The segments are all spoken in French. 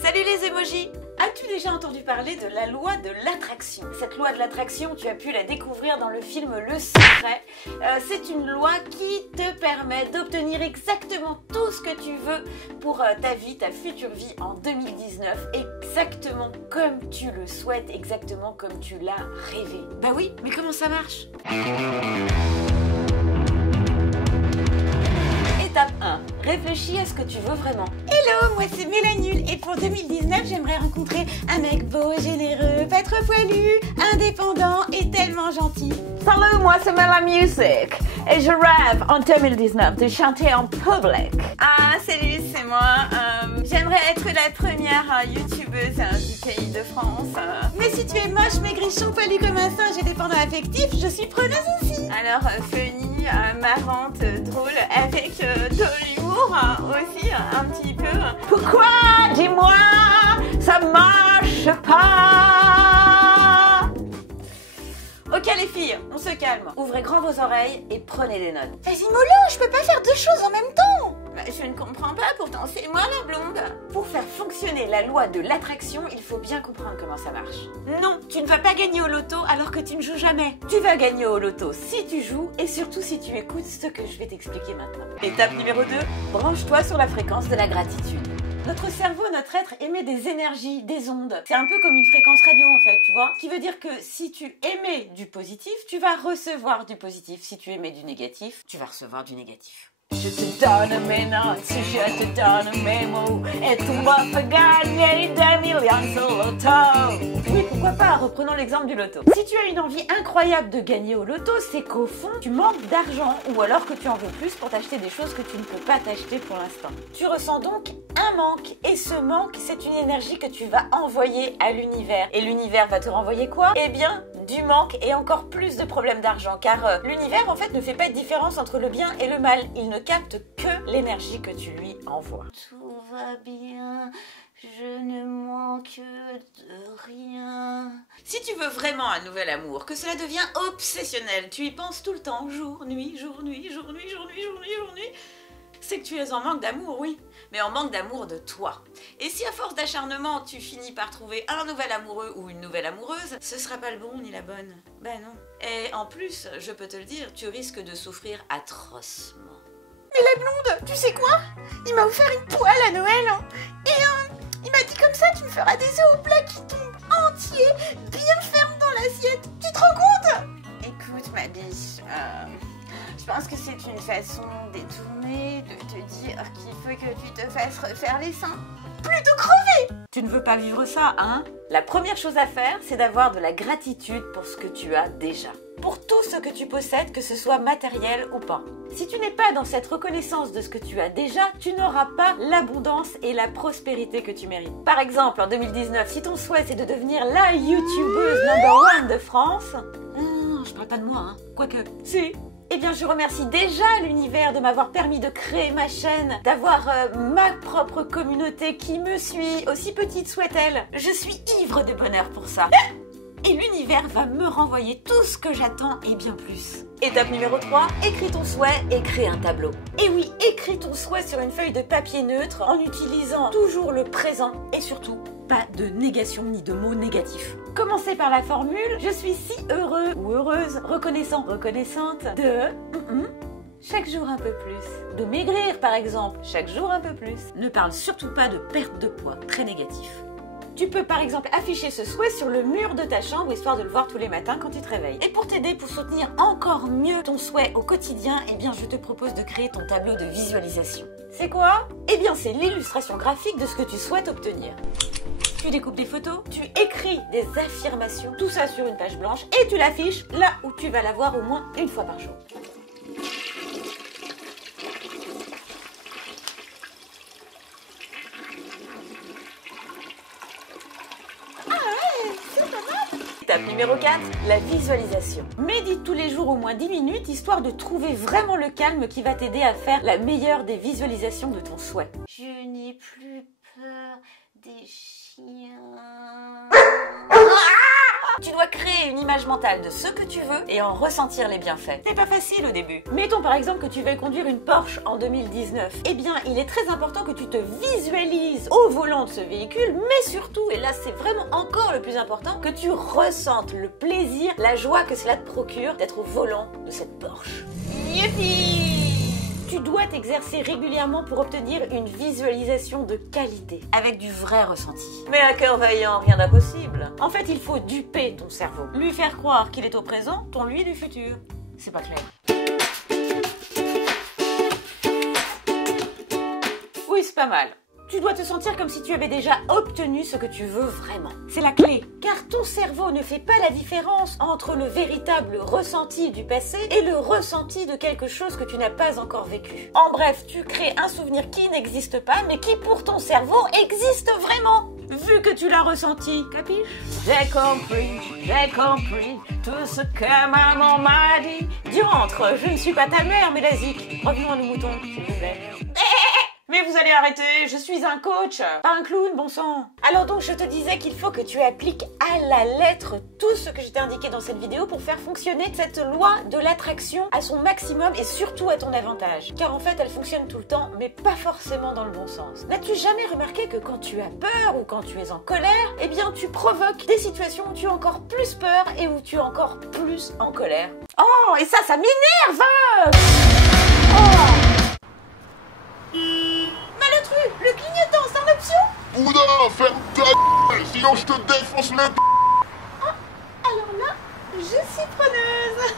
Salut les emojis! As-tu déjà entendu parler de la loi de l'attraction? Cette loi de l'attraction, tu as pu la découvrir dans le film Le Secret. C'est une loi qui te permet d'obtenir exactement tout ce que tu veux pour ta vie, ta future vie en 2019, exactement comme tu le souhaites, exactement comme tu l'as rêvé. Bah oui, mais comment ça marche? Étape 1. Réfléchis à ce que tu veux vraiment. Hello, moi c'est Mélanie et pour 2019 j'aimerais rencontrer un mec beau, généreux, pas trop poilu, indépendant et tellement gentil. Salut, moi c'est Mela Music et je rêve en 2019 de chanter en public. Ah salut, c'est moi. J'aimerais être la première youtubeuse du pays de France. Mais si tu es moche, maigrichon, poilu comme un singe et dépendant affectif, je suis preneuse aussi. Alors funny, marrante, drôle, avec de l'humour aussi un petit peu. Pourquoi? Dis-moi, ça marche pas. Ok les filles, on se calme. Ouvrez grand vos oreilles et prenez des notes. Vas-y mollo, je peux pas faire deux choses en même temps. Bah, je ne comprends pas, pourtant c'est moi la blonde. Pour faire fonctionner la loi de l'attraction, il faut bien comprendre comment ça marche. Non, tu ne vas pas gagner au loto alors que tu ne joues jamais. Tu vas gagner au loto si tu joues et surtout si tu écoutes ce que je vais t'expliquer maintenant. Étape numéro 2, branche-toi sur la fréquence de la gratitude. Notre cerveau, notre être émet des énergies, des ondes. C'est un peu comme une fréquence radio en fait, tu vois. Ce qui veut dire que si tu émets du positif, tu vas recevoir du positif. Si tu émets du négatif, tu vas recevoir du négatif. Je te donne mes notes, je te donne mes mots, et tu vas faire gagner des millions sur l'auto. Oui, pourquoi pas, reprenons l'exemple du loto. Si tu as une envie incroyable de gagner au loto, c'est qu'au fond, tu manques d'argent, ou alors que tu en veux plus pour t'acheter des choses que tu ne peux pas t'acheter pour l'instant. Tu ressens donc un manque, et ce manque, c'est une énergie que tu vas envoyer à l'univers. Et l'univers va te renvoyer quoi? Eh bien, du manque et encore plus de problèmes d'argent, car l'univers en fait ne fait pas de différence entre le bien et le mal. Il ne capte que l'énergie que tu lui envoies. Tout va bien, je ne manque de rien. Si tu veux vraiment un nouvel amour, que cela devient obsessionnel, tu y penses tout le temps, jour, nuit, jour, nuit, jour, nuit, jour, nuit, jour, nuit, jour, nuit, c'est que tu es en manque d'amour, oui, mais en manque d'amour de toi. Et si à force d'acharnement, tu finis par trouver un nouvel amoureux ou une nouvelle amoureuse, ce sera pas le bon ni la bonne. Ben non. Et en plus, je peux te le dire, tu risques de souffrir atrocement. Mais la blonde, tu sais quoi? Il m'a offert une poêle à Noël et il m'a dit comme ça tu me feras des œufs au plat qui tombent entiers, bien fermes dans l'assiette. Tu te rends compte? Écoute ma biche, je pense que c'est une façon détournée de te dire qu'il faut que tu te fasses refaire les seins. Plutôt crever! Tu ne veux pas vivre ça, hein? La première chose à faire, c'est d'avoir de la gratitude pour ce que tu as déjà. Pour tout ce que tu possèdes, que ce soit matériel ou pas. Si tu n'es pas dans cette reconnaissance de ce que tu as déjà, tu n'auras pas l'abondance et la prospérité que tu mérites. Par exemple, en 2019, si ton souhait c'est de devenir la youtubeuse #1 de France... Non, je parle pas de moi, hein. Quoique, si... Eh bien, je remercie déjà l'univers de m'avoir permis de créer ma chaîne, d'avoir ma propre communauté qui me suit, aussi petite soit-elle. Je suis ivre de bonheur pour ça. Et l'univers va me renvoyer tout ce que j'attends et bien plus. Étape numéro 3, écris ton souhait et crée un tableau. Et oui, écris ton souhait sur une feuille de papier neutre en utilisant toujours le présent et surtout pas de négation ni de mots négatifs. Commencez par la formule « Je suis si heureux ou heureuse, reconnaissant, reconnaissante de... chaque jour un peu plus. » De maigrir par exemple, chaque jour un peu plus. Ne parle surtout pas de perte de poids, très négatif. Tu peux par exemple afficher ce souhait sur le mur de ta chambre histoire de le voir tous les matins quand tu te réveilles. Et pour t'aider, pour soutenir encore mieux ton souhait au quotidien, eh bien je te propose de créer ton tableau de visualisation. C'est quoi? Eh bien c'est l'illustration graphique de ce que tu souhaites obtenir. Tu découpes des photos, tu écris des affirmations, tout ça sur une page blanche et tu l'affiches là où tu vas la voir au moins une fois par jour. Étape numéro 4, la visualisation. Médite tous les jours au moins 10 minutes, histoire de trouver vraiment le calme qui va t'aider à faire la meilleure des visualisations de ton souhait. Je n'ai plus peur des chiens. Tu dois créer une image mentale de ce que tu veux et en ressentir les bienfaits. C'est pas facile au début. Mettons par exemple que tu veuilles conduire une Porsche en 2019. Eh bien, il est très important que tu te visualises au volant de ce véhicule, mais surtout, et là c'est vraiment encore le plus important, que tu ressentes le plaisir, la joie que cela te procure d'être au volant de cette Porsche. Youpi! Tu dois t'exercer régulièrement pour obtenir une visualisation de qualité, avec du vrai ressenti. Mais à cœur vaillant, rien d'impossible. En fait, il faut duper ton cerveau, lui faire croire qu'il est au présent, ton lui du futur. C'est pas clair. Oui, c'est pas mal. Tu dois te sentir comme si tu avais déjà obtenu ce que tu veux vraiment. C'est la clé. Car ton cerveau ne fait pas la différence entre le véritable ressenti du passé et le ressenti de quelque chose que tu n'as pas encore vécu. En bref, tu crées un souvenir qui n'existe pas, mais qui pour ton cerveau existe vraiment, vu que tu l'as ressenti. Capiche? J'ai compris tout ce que maman m'a dit. Diantre, je ne suis pas ta mère, Mélasique. Revenons à nos moutons, s'il vous plaît. Mais vous allez arrêter, je suis un coach. Pas un clown, bon sang. Alors donc, je te disais qu'il faut que tu appliques à la lettre tout ce que je t'ai indiqué dans cette vidéo pour faire fonctionner cette loi de l'attraction à son maximum et surtout à ton avantage. Car en fait, elle fonctionne tout le temps, mais pas forcément dans le bon sens. N'as-tu jamais remarqué que quand tu as peur ou quand tu es en colère, eh bien tu provoques des situations où tu as encore plus peur et où tu es encore plus en colère? Oh, et ça m'énerve! Malotru, le clignotant, c'est en option? Oula, ferme ta gueule, sinon je te défonce le Alors là, je suis preneuse.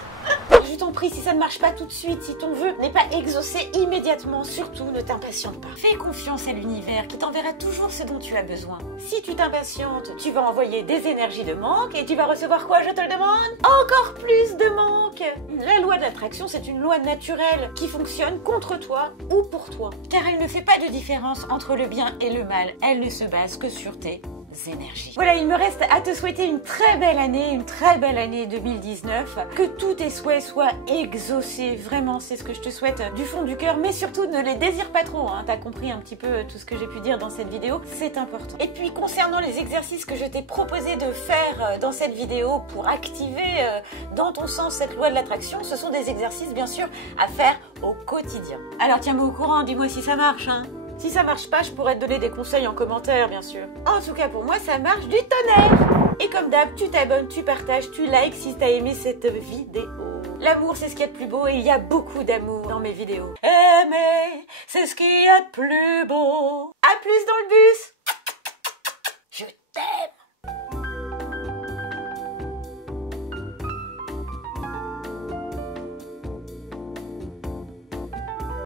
Je t'en prie, si ça ne marche pas tout de suite, si ton vœu n'est pas exaucé immédiatement, surtout ne t'impatiente pas. Fais confiance à l'univers qui t'enverra toujours ce dont tu as besoin. Si tu t'impatientes, tu vas envoyer des énergies de manque et tu vas recevoir quoi, je te le demande? Encore plus de manque. La loi de l'attraction, c'est une loi naturelle qui fonctionne contre toi ou pour toi. Car elle ne fait pas de différence entre le bien et le mal. Elle ne se base que sur tes énergies. Voilà, il me reste à te souhaiter une très belle année 2019, que tous tes souhaits soient exaucés, vraiment c'est ce que je te souhaite du fond du cœur, mais surtout ne les désire pas trop, hein. T'as compris un petit peu tout ce que j'ai pu dire dans cette vidéo, c'est important. Et puis concernant les exercices que je t'ai proposé de faire dans cette vidéo pour activer dans ton sens cette loi de l'attraction, ce sont des exercices bien sûr à faire au quotidien. Alors tiens-moi au courant, dis-moi si ça marche, hein. Si ça marche pas, je pourrais te donner des conseils en commentaire, bien sûr. En tout cas, pour moi, ça marche du tonnerre. Et comme d'hab, tu t'abonnes, tu partages, tu likes si t'as aimé cette vidéo. L'amour, c'est ce qu'il y a de plus beau et il y a beaucoup d'amour dans mes vidéos. Aimer, c'est ce qu'il y a de plus beau. À plus dans le bus. Je t'aime.